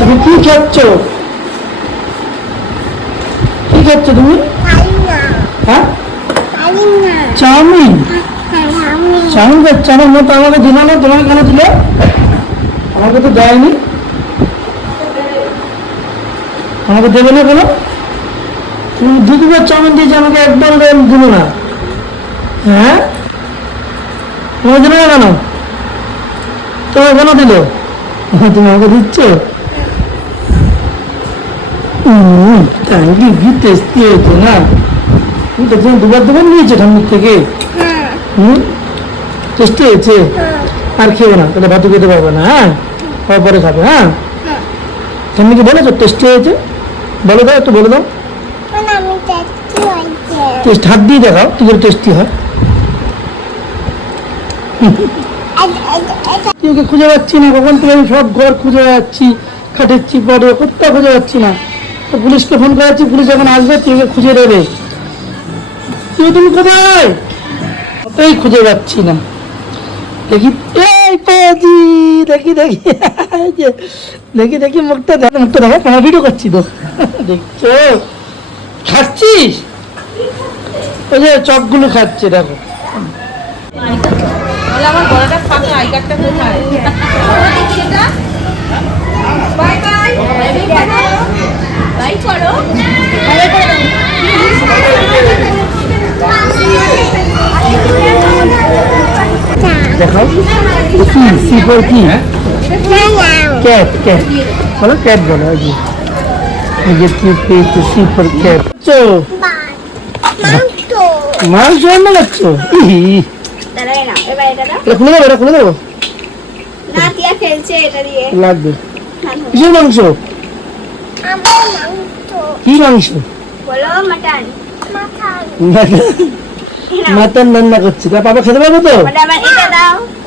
তুমি কি খাচ্ছ? কি খাচ্ছ তুমি? হ্যাঁ? চাউমিন? চাউমিন খাচ্ছ? আমার মতো আমাকে দিল না তোমাকে কেন দিল? আমাকে তো দেয়নি। আমাকে দেবে না কেন? তুমি দু দুবার চাউমিন দিয়েছে আমাকে একবার দিল না। হ্যাঁ? তোমাকে দিল না কেন? তোমাকে কেন দিল? তুমি আমাকে দিচ্ছ? হয়েছে না? তুমি তো তুমি দুবার দুবার নিয়েছো ঠান্ডার থেকে? হুম? টেস্টি হয়েছে? আর খেও না তাহলে ভাত খেতে পারবে না হ্যাঁ? খাওয়ার পরে খাবে হ্যাঁ? ঠান্ডাকে বলেছ টেস্টি হয়েছে? বলে দাও একটু বলে দাও। টেস্ট হাত দিয়ে দেখাও কি করে টেস্টি হয়। ওকে খুঁজে পাচ্ছি না কখন থেকে আমি সব ঘর খুঁজে যাচ্ছি খাটেচ্ছি পরে কোথাও খুঁজে পাচ্ছি না। তো পুলিশকে ফোন করাচ্ছি, পুলিশ যখন আসবে, তুইকে খুঁজে দেবে। তুই তুমি কোথায়? ওটাই খুঁজে পাচ্ছি না। দেখি, এই পেয়েছি দেখি দেখি দেখি দেখি মুখটা, দেখ, মুখটা দেখো তোমার ভিডিও করছি তো। দেখছ? খাচ্ছিস? ওই যে চকগুলো খাচ্ছে, দেখো। আমার গলাটা ফাঁকা আই কার্ডটা কোথায় বাই বাই বাই করো দেখাও কি? কি ক্যাট ক্যাট। বলো ক্যাট বলো ওই যে। এই যে কি পেয়েছে সিপর ক্যাট। চো মাংস না খুলে দেবো এটা খুলে দেবো? লাগবে। কিসের কি মাংস? বলো মাটন। মাটন। রান্না করছি। বাবা খেতে পারব তো?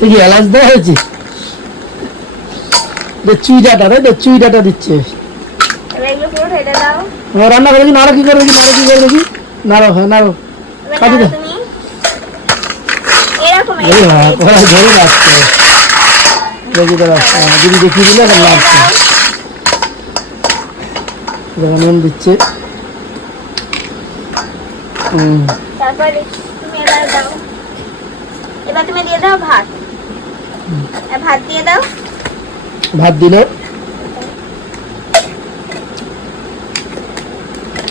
দেখি এলাচ দেওয়া হয়েছে? চুই ডাটা তাই তো চুই ডাটা দিচ্ছে রান্না করে নাড়ো কি করে দেখি নাড়ো কি করে দেখি নাড়ো হ্যাঁ নাড়ো। কাটি ধরে রাখছে। দেখি দিদি দেখিয়ে দিলে এখন লাগছে দেখো নুন দিচ্ছে। হুম তারপরে তুমি এবার দাও। এবার তুমি দিয়ে দাও ভাত। ভাত দিয়ে দাও। ভাত দিল।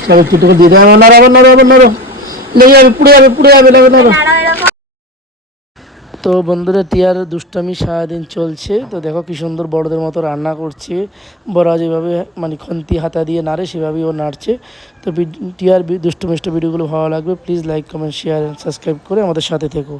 সব একটু করে দিয়ে দেবো নাড়ো আবার নাড়ো আবার নাড়ো। লেগে যাবে পুড়ে যাবে পুড়ে যাবে নাড়ো নাড়ো। তো বন্ধুরা টিয়ার দুষ্টামি সারাদিন চলছে। তো দেখো কি সুন্দর বড়দের মতো রান্না করছে। বড় যেভাবে মানে খন্তি হাতা দিয়ে নাড়ে সেভাবেই ও নাড়ছে। তো টিয়ার দুষ্টমিষ্ট ভিডিওগুলো ভালো লাগবে please like comment share subscribe করে আমাদের সাথে থেকো।